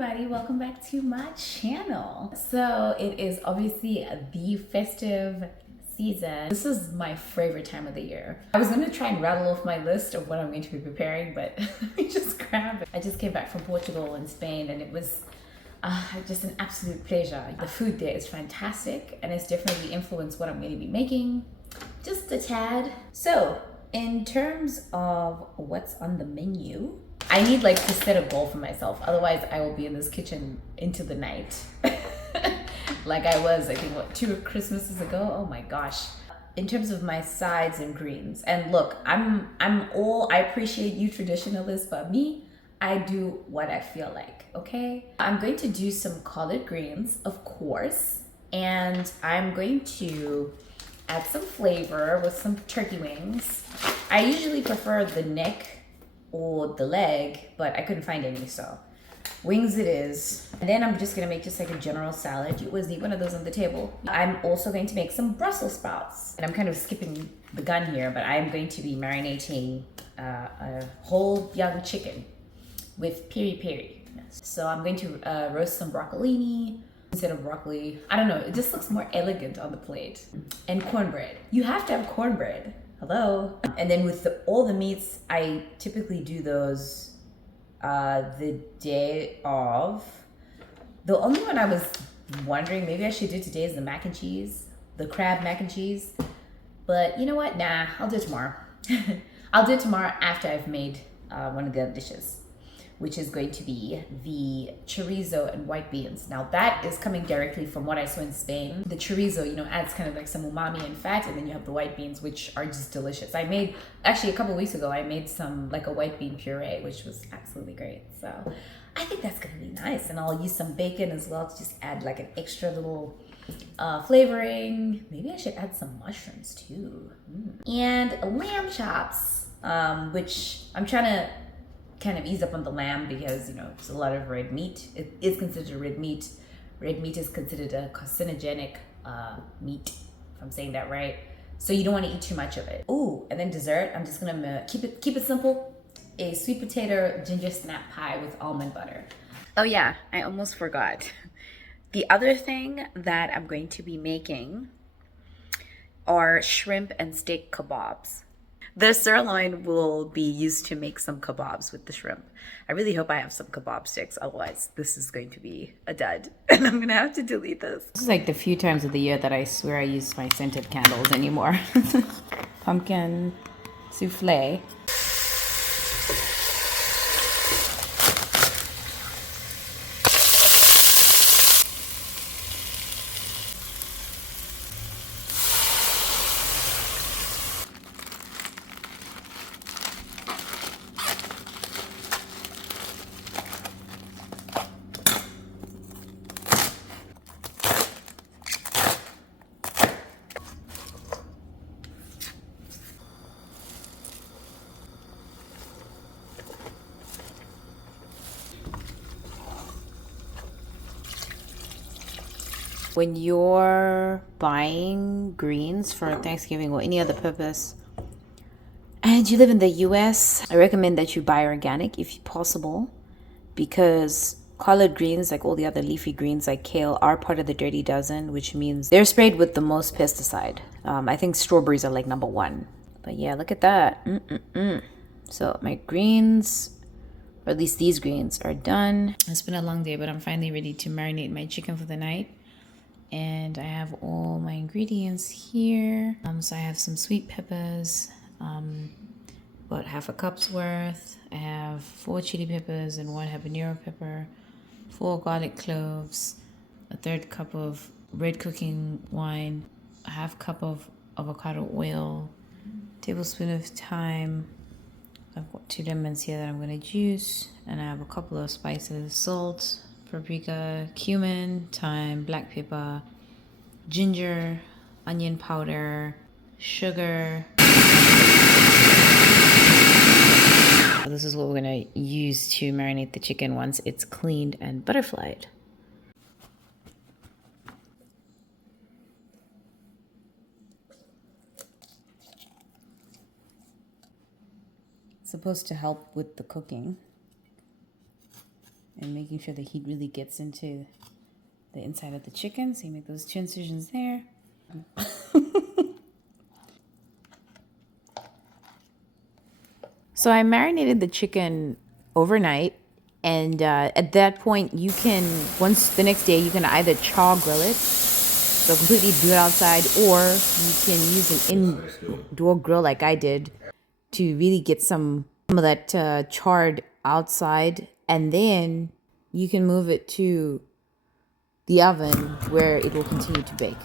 everybody, welcome back to my channel. So it is obviously the festive season. This is my favorite time of the year. I was gonna try and rattle off my list of what I'm going to be preparing, but let me just grab it. I just came back from Portugal and Spain and it was just an absolute pleasure. The food there is fantastic and it's definitely influenced what I'm going to be making, just a tad. So in terms of what's on the menu, I need like to set a goal for myself. Otherwise I will be in this kitchen into the night. Like I was, I think, what, 2 Christmases ago? Oh my gosh. In terms of my sides and greens. And look, I appreciate you traditionalists, but me, I do what I feel like, okay? I'm going to do some collard greens, of course. And I'm going to add some flavor with some turkey wings. I usually prefer the neck or the leg, but I couldn't find any, so wings it is. And then I'm just gonna make just like a general salad. You always need one of those on the table. I'm also going to make some Brussels sprouts. And I'm kind of skipping the gun here, but I'm going to be marinating a whole young chicken with piri. So I'm going to roast some broccolini instead of broccoli. I don't know, it just looks more elegant on the plate. And cornbread. You have to have cornbread. Hello. And then with all the meats, I typically do those the day of. The only one I was wondering maybe I should do today is the mac and cheese, the crab mac and cheese. But you know what? Nah, I'll do it tomorrow. I'll do it tomorrow after I've made one of the other dishes, which is going to be the chorizo and white beans. Now that is coming directly from what I saw in Spain. The chorizo, you know, adds kind of like some umami and fat, and then you have the white beans, which are just delicious. I made, actually a couple weeks ago, I made some, like a white bean puree, which was absolutely great. So I think that's gonna be nice. And I'll use some bacon as well to just add like an extra little flavoring. Maybe I should add some mushrooms too. And lamb chops, which I'm trying to kind of ease up on the lamb because, you know, it's a lot of red meat. It is considered red meat. Red meat is considered a carcinogenic meat, if I'm saying that right. So you don't want to eat too much of it. Ooh, and then dessert, I'm just gonna keep it simple. A sweet potato ginger snap pie with almond butter. Oh yeah, I almost forgot. The other thing that I'm going to be making are shrimp and steak kebabs. The sirloin will be used to make some kebabs with the shrimp. I really hope I have some kebab sticks, otherwise this is going to be a dud and I'm gonna have to delete this. This is like the few times of the year that I swear I use my scented candles anymore. Pumpkin souffle. When you're buying greens for Thanksgiving or any other purpose, and you live in the US, I recommend that you buy organic if possible, because collard greens, like all the other leafy greens like kale, are part of the dirty dozen, which means they're sprayed with the most pesticide. I think strawberries are like #1. But yeah, look at that. So my greens, or at least these greens, are done. It's been a long day, but I'm finally ready to marinate my chicken for the night. And I have all my ingredients here. So I have some sweet peppers, about ½ a cup's worth. I have 4 chili peppers and 1 habanero pepper, 4 garlic cloves, a 1/3 cup of red cooking wine, a ½ cup of avocado oil, tablespoon of thyme. I've got 2 lemons here that I'm gonna juice, and I have a couple of spices: salt, paprika, cumin, thyme, black pepper, ginger, onion powder, sugar. This is what we're gonna use to marinate the chicken once it's cleaned and butterflied. It's supposed to help with the cooking. and making sure the heat really gets into the inside of the chicken. So you make those 2 incisions there. So I marinated the chicken overnight, and at that point you can, once the next day, you can either char grill it, so completely do it outside, or you can use an indoor grill like I did to really get some of that charred outside, and then you can move it to the oven where it will continue to bake.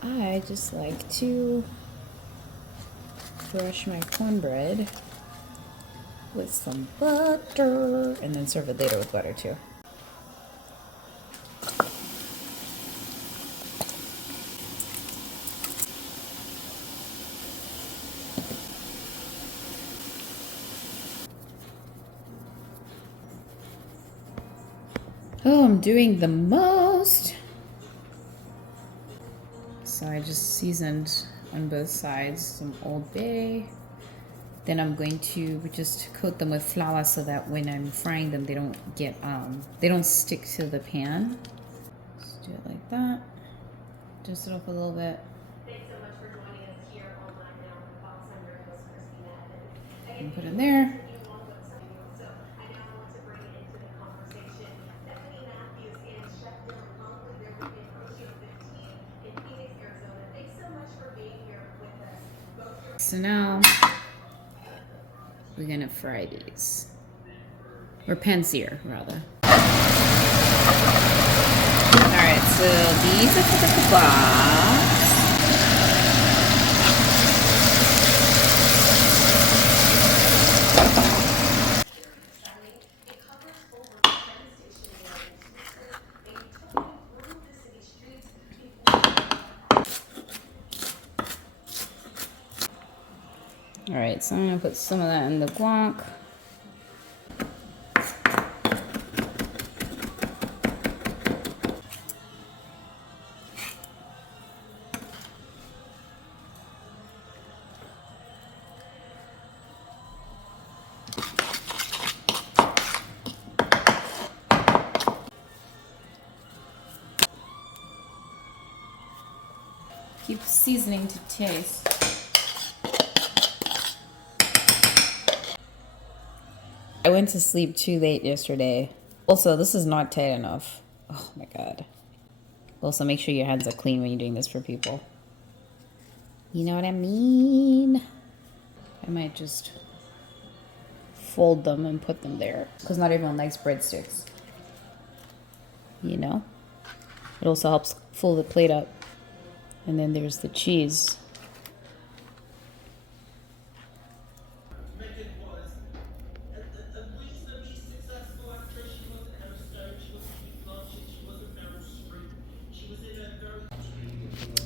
I just like to brush my cornbread with some butter and then serve it later with butter too. Oh, I'm doing the most. So I just seasoned on both sides some Old Bay. Then I'm going to just coat them with flour so that when I'm frying them, they don't stick to the pan. Just do it like that. Dust it off a little bit. Thanks so much for joining us here online now on Fox. I'm your host, Christina Evans. And put it in there. So now we're gonna fry these, or pan-sear rather. All right, so these are for the kebabs. All right, so I'm gonna put some of that in the guac. Keep seasoning to taste. I went to sleep too late yesterday. Also, this is not tight enough. Oh my god. Also, make sure your hands are clean when you're doing this for people. You know what I mean? I might just fold them and put them there, because not everyone likes breadsticks. You know? It also helps fill the plate up. And then there's the cheese.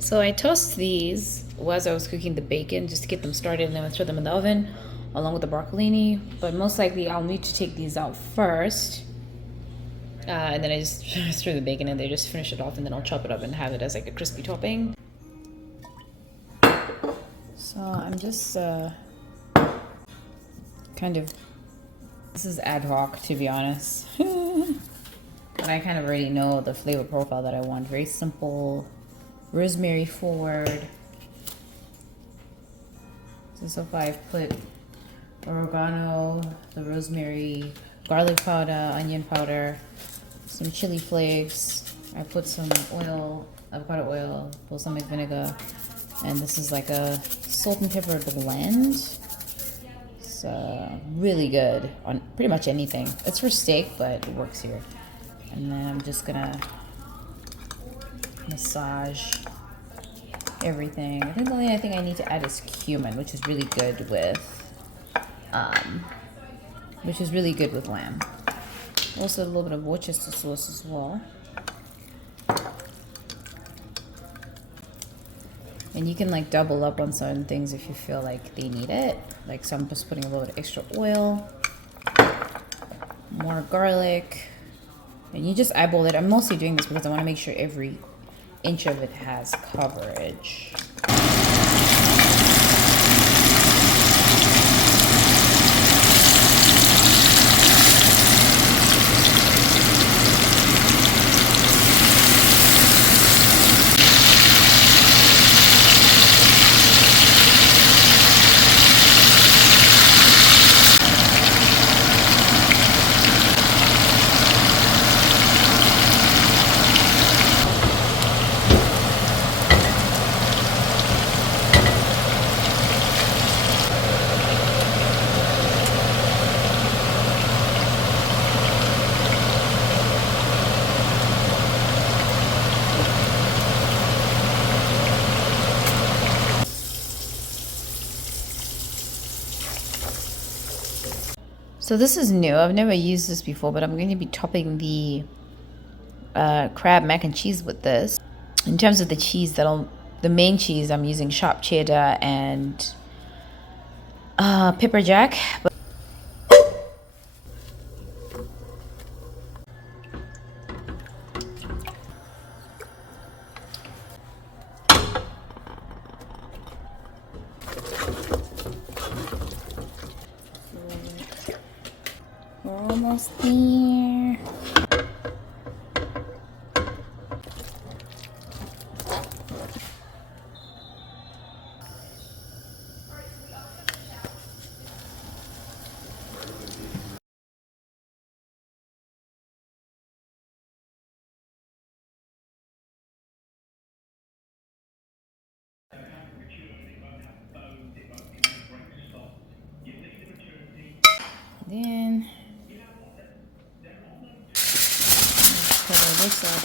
So I toast these as I was cooking the bacon just to get them started, and then I throw them in the oven along with the brocolini. But most likely I'll need to take these out first. And then I just throw the bacon in there, just finish it off, and then I'll chop it up and have it as like a crispy topping. So I'm just kind of, this is ad hoc to be honest. But I kind of already know the flavor profile that I want. Very simple, rosemary forward. So far I've put oregano, the rosemary, garlic powder, onion powder, some chili flakes. I put some oil, avocado oil, balsamic vinegar, and this is like a salt and pepper blend. It's really good on pretty much anything. It's for steak, but it works here. And then I'm just gonna massage everything. I think the only other thing I need to add is cumin, which is really good with lamb. Also a little bit of Worcester sauce as well. And you can like double up on certain things if you feel like they need it. Like, so I'm just putting a little bit of extra oil, more garlic, and you just eyeball it. I'm mostly doing this because I want to make sure every inch of it has coverage. So this is new. I've never used this before, but I'm going to be topping the crab mac and cheese with this. In terms of the cheese, the main cheese, I'm using sharp cheddar and pepper jack. We're almost there. Then cover this up.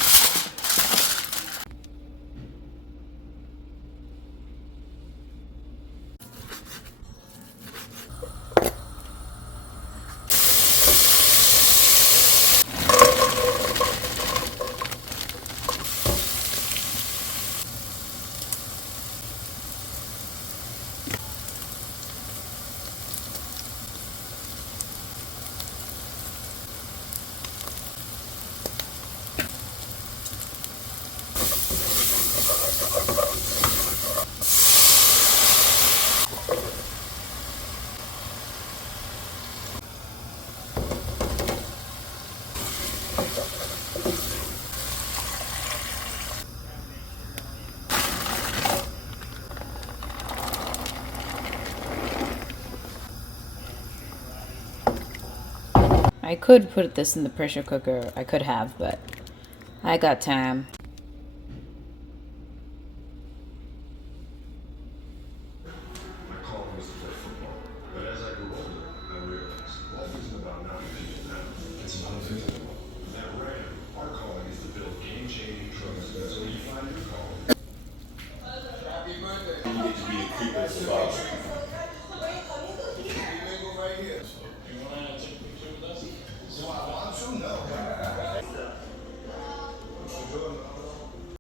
I could put this in the pressure cooker. I could have, but I got time. My calling was to play football, but as I grew older, I realized golf isn't about not opinion now. It's about physical. At Ram, our calling is to build game-changing trucks. So when you find your calling, happy birthday. You need to be the creep of the boss. Wait, let me go here. Let me go right here.